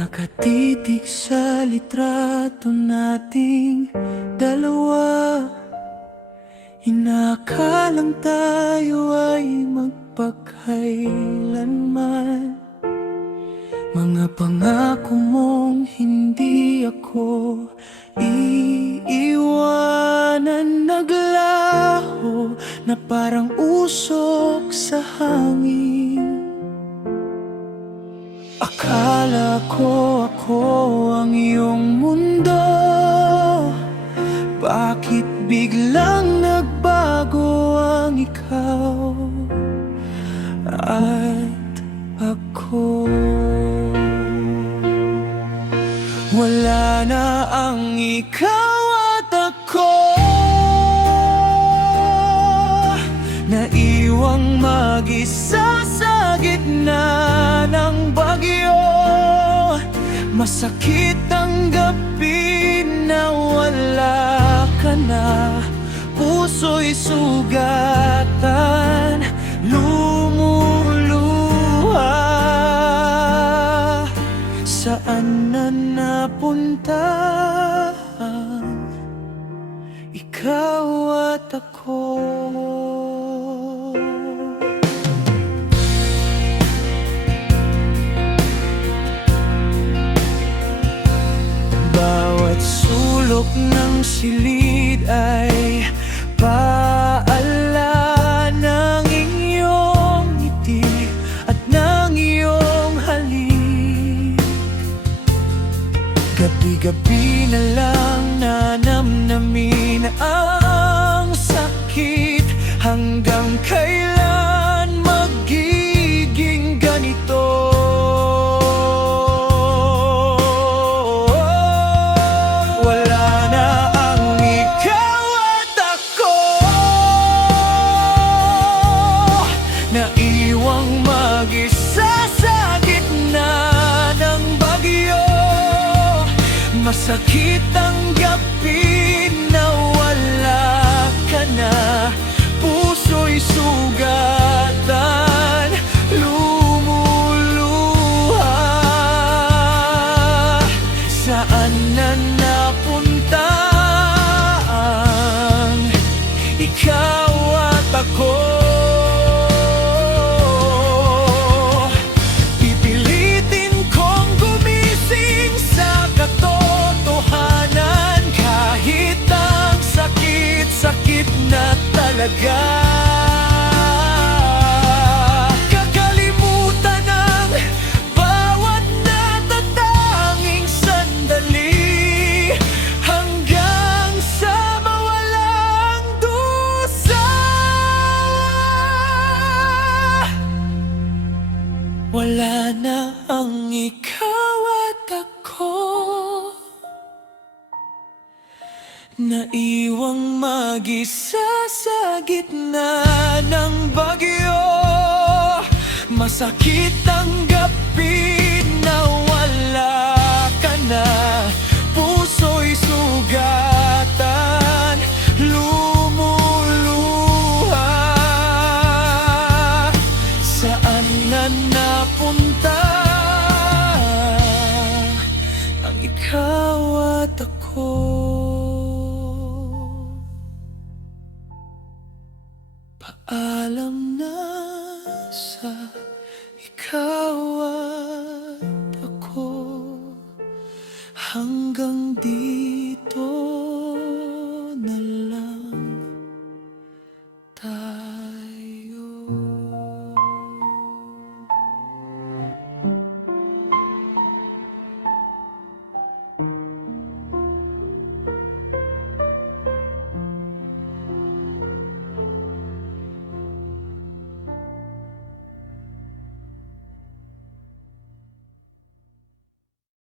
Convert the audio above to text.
Nakatitig sa litrato nating dalawa. Inakalang tayo ay magpakailanman. Mga pangako mong hindi ako iiwanan. Naglaho na parang usok sa hangin. Akala ko ako ang iyong mundo. Bakit biglang nagbago ang ikaw at ako? Wala na ang ikaw at ako, naiwang mag-isa sa gitna ng bagyo. Masakit tanggapin na wala ka na. Puso'y sugatan, lumuluha. Saan na napunta ang ikaw at ako? Bawat sulok ng silid ay paala ng iyong ngiti at ng iyong halik. Gabi-gabi na lang nanamnamin ang sakit. Hanggang kailan magiging ganito? Naiwang mag-isa sa gitna ng bagyo. Masakit tanggapin na wala ka na. Puso'y sugatan, lumuluha. Saan na napunta ang ikaw at ako? Kakalimutan ang bawat natatanging sandali, hanggang sa mawalang dusa. Wala na ang ikaw at ako, naiwang mag-isa sa gitna ng bagyo. Masakit tanggapin na wala ka na. Puso'y sugatan, lumuluha. Saan na napunta ang ikaw at ako? Paalam na sa ikaw at ako. Hanggang dito na lang tayo.